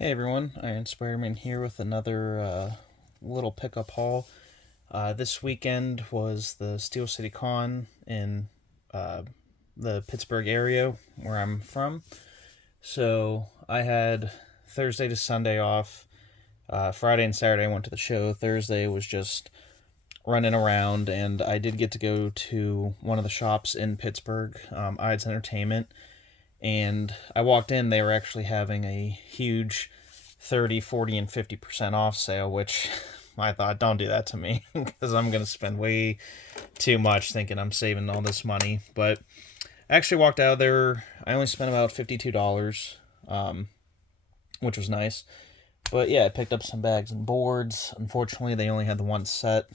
Hey everyone, Iron Spider-Man here with another little pickup haul. This weekend was the Steel City Con in uh, the Pittsburgh area where I'm from. So I had Thursday to Sunday off. Friday and Saturday I went to the show. Thursday was just running around, and I did get to go to one of the shops in Pittsburgh, Ides Entertainment, and I walked in. They were actually having a huge 30, 40, and 50% off sale, which I thought, don't do that to me because I'm going to spend way too much thinking I'm saving all this money. But I actually walked out of there. I only spent about $52, which was nice. But yeah, I picked up some bags and boards. Unfortunately, they only had the one set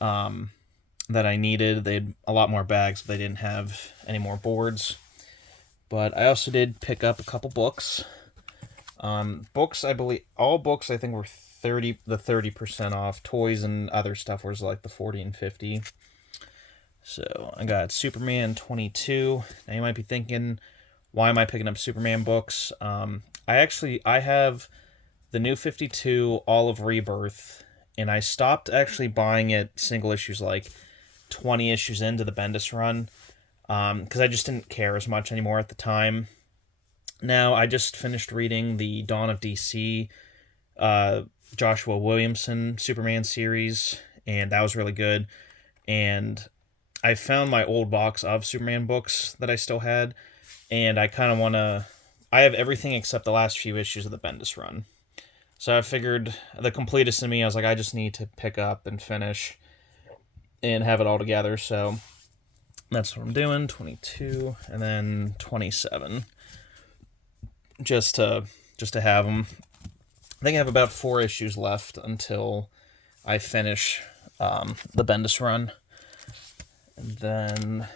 um, that I needed. They had a lot more bags, but they didn't have any more boards. But I also did pick up a couple books. Books, I believe, all books I think were 30% off. Toys and other stuff was like the 40 and 50. So I got Superman 22. Now you might be thinking, why am I picking up Superman books? I have the New 52, all of Rebirth, and I stopped actually buying it single issues like 20 issues into the Bendis run, because I just didn't care as much anymore at the time. Now, I just finished reading the Dawn of DC uh, Joshua Williamson Superman series, and that was really good. And I found my old box of Superman books that I still had, and I kind of want to. I have everything except the last few issues of the Bendis run. So I figured the completest in me, I was like, I just need to pick up and finish and have it all together. So that's what I'm doing. 22 and then 27. Just to have them. I think I have about 4 issues left until I finish the Bendis run. And then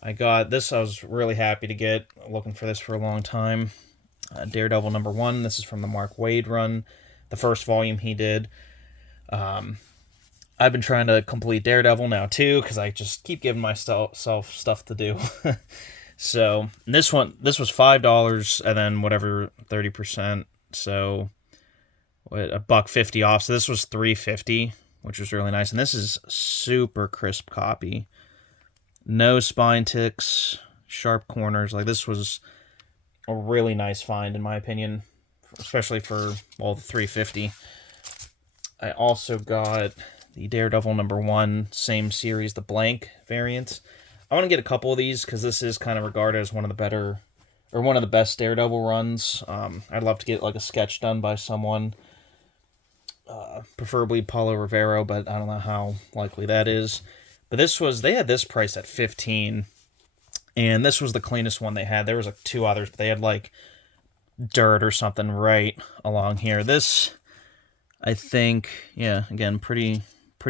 I got this. I was really happy to get. Looking for this for a long time. Daredevil #1. This is from the Mark Waid run, the first volume he did. I've been trying to complete Daredevil now too, because I just keep giving myself stuff to do. So this was $5, and then whatever 30%. So what, $1.50 off. So this was $3.50, which was really nice. And this is super crisp copy. No spine ticks, sharp corners. Like, this was a really nice find in my opinion, especially for, well, the $3.50. I also got the Daredevil #1, same series, the blank variant. I want to get a couple of these because this is kind of regarded as one of the better, or one of the best Daredevil runs. I'd love to get like a sketch done by someone, preferably Paulo Rivero, but I don't know how likely that is. But they had this priced at 15, and this was the cleanest one they had. There was like 2 others, but they had like dirt or something right along here. This, I think, yeah, again, pretty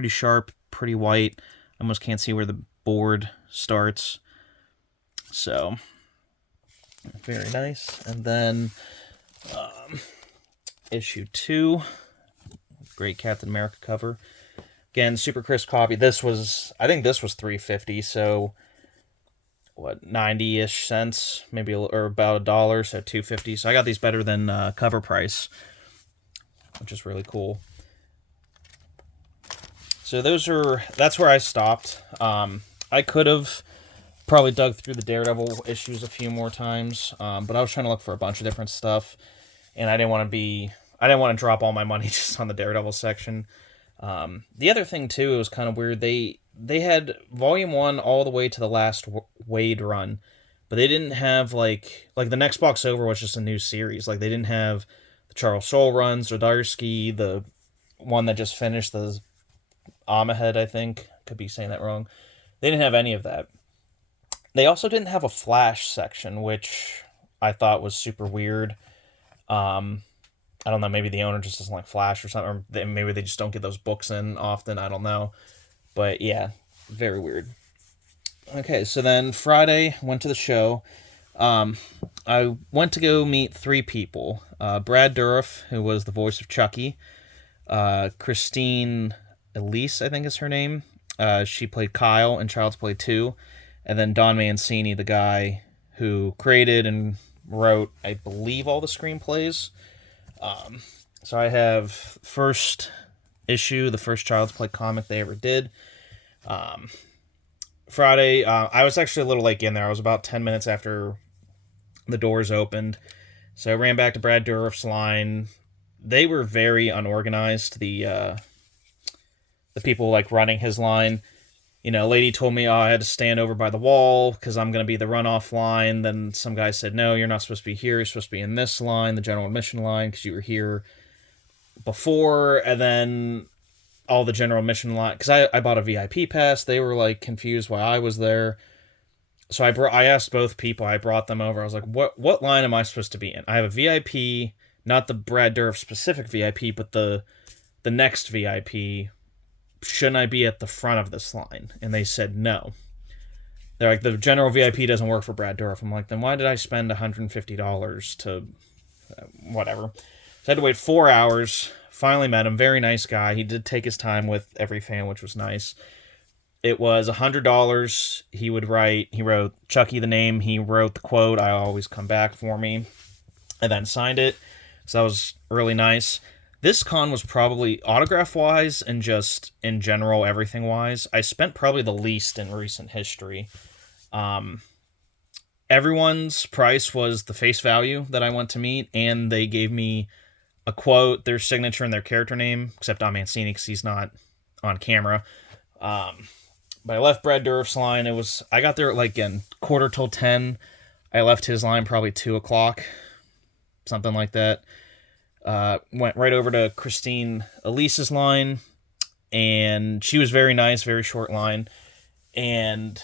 sharp, pretty white. I almost can't see where the board starts. So, very nice. And then issue 2, great Captain America cover. Again, super crisp copy. I think this was $3.50, so what, 90-ish cents, maybe, or about $1, so $2.50. So I got these better than cover price, which is really cool. So that's where I stopped. I could have probably dug through the Daredevil issues a few more times, but I was trying to look for a bunch of different stuff, and I didn't want to drop all my money just on the Daredevil section. The other thing too, it was kind of weird. They had Volume 1 all the way to the last Waid run, but they didn't have like the next box over was just a new series. Like, they didn't have the Charles Soule run, Zdarsky, the one that just finished, the Amahed, I think. Could be saying that wrong. They didn't have any of that. They also didn't have a Flash section, which I thought was super weird. I don't know, maybe the owner just doesn't like Flash or something, or maybe they just don't get those books in often, I don't know. But yeah, very weird. Okay, so then Friday, went to the show. I went to go meet 3 people. Brad Dourif, who was the voice of Chucky. Christine Elise, I think is her name. She played Kyle in Child's Play 2. And then Don Mancini, the guy who created and wrote, I believe, all the screenplays. So I have first issue, the first Child's Play comic they ever did. Friday, I was actually a little late in there. I was about 10 minutes after the doors opened. So I ran back to Brad Dourif's line. They were very unorganized, the people like running his line. You know, a lady told me, I had to stand over by the wall because I'm going to be the runoff line. Then some guy said, no, you're not supposed to be here. You're supposed to be in this line, the general admission line, because you were here before. And then all the general admission line, because I bought a VIP pass. They were like confused why I was there. So I asked both people. I brought them over. I was like, what line am I supposed to be in? I have a VIP, not the Brad Dourif specific VIP, but the next VIP. Shouldn't I be at the front of this line? And they said no. They're like, the general VIP doesn't work for Brad Dourif. I'm like, then why did I spend $150 to whatever? So I had to wait 4 hours. Finally met him. Very nice guy. He did take his time with every fan, which was nice. It was $100. He wrote Chucky the name. He wrote the quote, I always come back for me. And then signed it. So that was really nice. This con was probably, autograph-wise and just in general, everything-wise, I spent probably the least in recent history. Everyone's price was the face value that I went to meet, and they gave me a quote, their signature, and their character name, except Don Mancini, because he's not on camera. But I left Brad Dourif's line. I got there at, like, again, 9:45. I left his line probably 2 o'clock, something like that. Went right over to Christine Elise's line, and she was very nice, very short line, and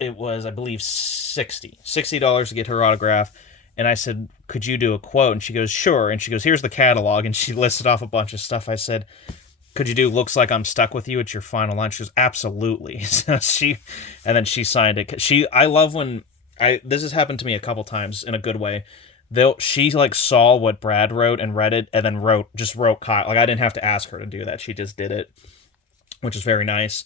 it was, I believe, $60 to get her autograph. And I said, could you do a quote? And she goes, sure. And she goes, here's the catalog, and she listed off a bunch of stuff. I said, could you do looks like I'm stuck with you? It's your final line. She goes, absolutely. So and then she signed it. I love when this has happened to me a couple times in a good way. She like saw what Brad wrote and read it, and then wrote Kyle. Like, I didn't have to ask her to do that. She just did it, which is very nice.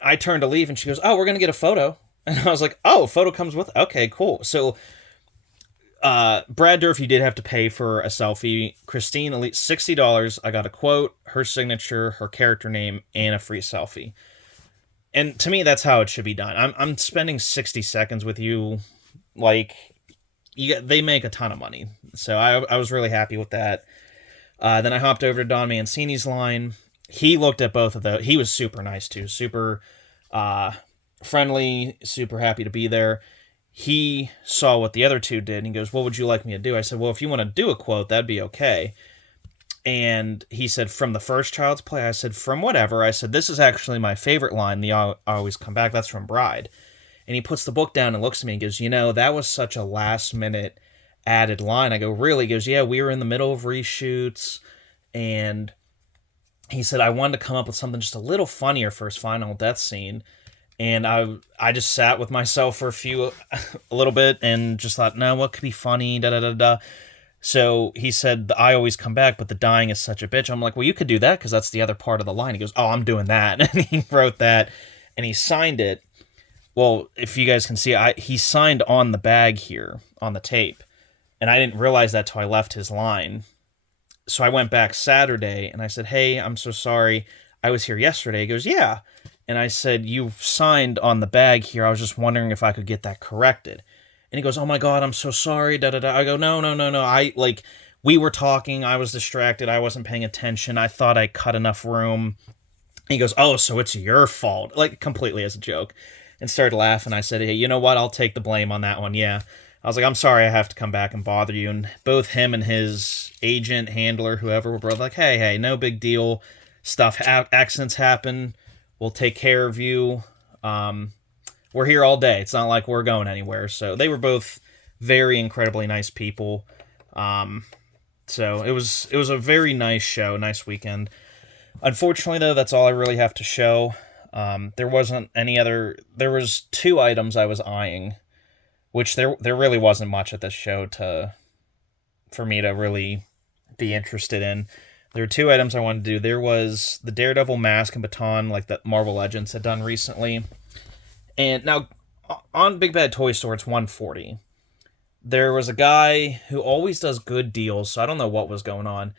I turned to leave, and she goes, oh, we're going to get a photo. And I was like, oh, photo comes with, okay, cool. So, Brad Dourif, you did have to pay for a selfie. Christine Elite, $60. I got a quote, her signature, her character name, and a free selfie. And to me, that's how it should be done. I'm spending 60 seconds with you, like, they make a ton of money. So I was really happy with that. Then I hopped over to Don Mancini's line. He looked at both of those. He was super nice too. Super friendly, super happy to be there. He saw what the other two did, and he goes, what would you like me to do? I said, well, if you want to do a quote, that'd be okay. And he said, from the first Child's Play? I said, from whatever. I said, this is actually my favorite line, the I always come back. That's from Bride. And he puts the book down and looks at me and goes, that was such a last-minute added line. I go, really? He goes, yeah, we were in the middle of reshoots, and he said, I wanted to come up with something just a little funnier for his final death scene. And I just sat with myself for a little bit and just thought, no, what could be funny, da-da-da-da. So he said, I always come back, but the dying is such a bitch. I'm like, well, you could do that because that's the other part of the line. He goes, oh, I'm doing that. And he wrote that, and he signed it. Well, if you guys can see, he signed on the bag here, on the tape, and I didn't realize that till I left his line. So I went back Saturday, and I said, hey, I'm so sorry. I was here yesterday. He goes, yeah. And I said, you signed on the bag here. I was just wondering if I could get that corrected. And he goes, oh my God, I'm so sorry, da-da-da. I go, no. We were talking. I was distracted. I wasn't paying attention. I thought I cut enough room. And he goes, oh, so it's your fault. Like, completely as a joke. And started laughing. I said, hey, you know what? I'll take the blame on that one. Yeah. I was like, I'm sorry I have to come back and bother you. And both him and his agent, handler, whoever, were both like, hey, no big deal. Accidents happen. We'll take care of you. We're here all day. It's not like we're going anywhere. So they were both very incredibly nice people. So it was a very nice show, nice weekend. Unfortunately, though, that's all I really have to show. There wasn't any other. There was 2 items I was eyeing, which there really wasn't much at this show for me to really be interested in. There were 2 items I wanted to do. There was the Daredevil mask and baton, like that Marvel Legends had done recently. And now on Big Bad Toy Store, it's $140. there was a guy who always does good deals, so I don't know what was going on.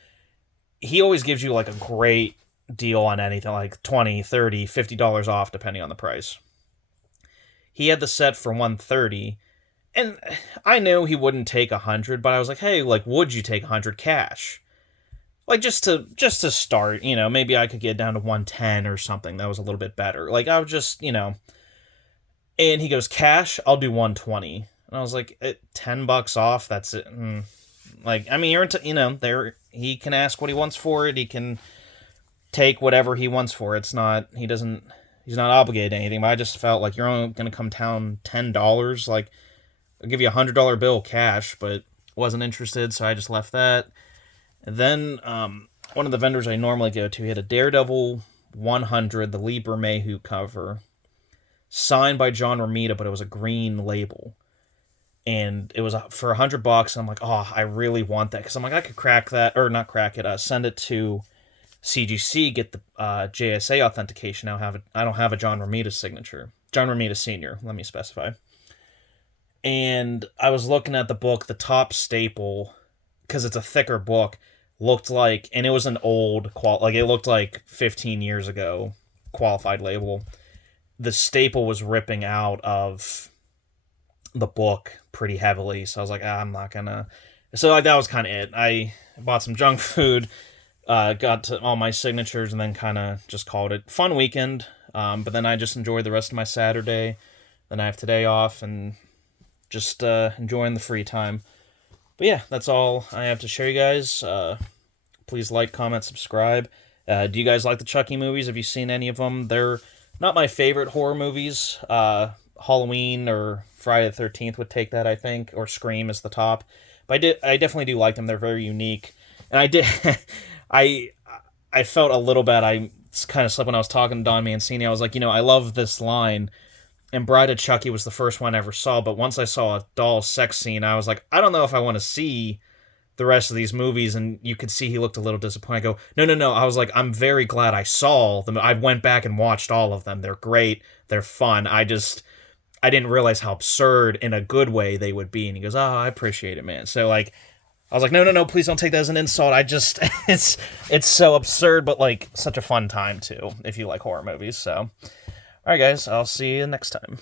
He always gives you like a great deal on anything, like 20, 30, $50 off depending on the price. He had the set for 130, and I knew he wouldn't take 100, but I was like, "Hey, like would you take 100 cash?" Like just to start, maybe I could get down to 110 or something. That was a little bit better. Like I would just, and he goes, "Cash, I'll do 120." And I was like, $10 off, that's it. Like, I mean, you're into, there, he can ask what he wants for it. He can take whatever he wants for it. He's not obligated to anything, but I just felt like you're only going to come down $10. Like, I'll give you $100 bill cash, but wasn't interested, so I just left that. And then, one of the vendors I normally go to, he had a Daredevil 100, the Lee Bermejo cover, signed by John Romita, but it was a green label. And it was for $100. I'm like, oh, I really want that. Because I'm like, I could crack that, or not crack it, send it to CGC, get the JSA authentication. I don't have a John Romita signature. John Romita Sr., let me specify. And I was looking at the book, the top staple, because it's a thicker book, looked like, and it was an old, it looked like 15 years ago, qualified label. The staple was ripping out of the book pretty heavily, so I was like, I'm not gonna. So like that was kind of it. I bought some junk food, got to all my signatures, and then kind of just called it. Fun weekend, but then I just enjoyed the rest of my Saturday. Then I have today off, and just enjoying the free time. But yeah, that's all I have to show you guys. Please like, comment, subscribe. Do you guys like the Chucky movies? Have you seen any of them? They're not my favorite horror movies. Halloween or Friday the 13th would take that, I think, or Scream is the top. But I definitely do like them. They're very unique. And I did, I felt a little bad. I kind of slept when I was talking to Don Mancini. I was like, I love this line. And Bride of Chucky was the first one I ever saw. But once I saw a doll sex scene, I was like, I don't know if I want to see the rest of these movies. And you could see he looked a little disappointed. I go, no. I was like, I'm very glad I saw them. I went back and watched all of them. They're great. They're fun. I didn't realize how absurd in a good way they would be. And he goes, I appreciate it, man. So like, I was like, no, please don't take that as an insult. It's so absurd, but like such a fun time too, if you like horror movies. So, all right, guys, I'll see you next time.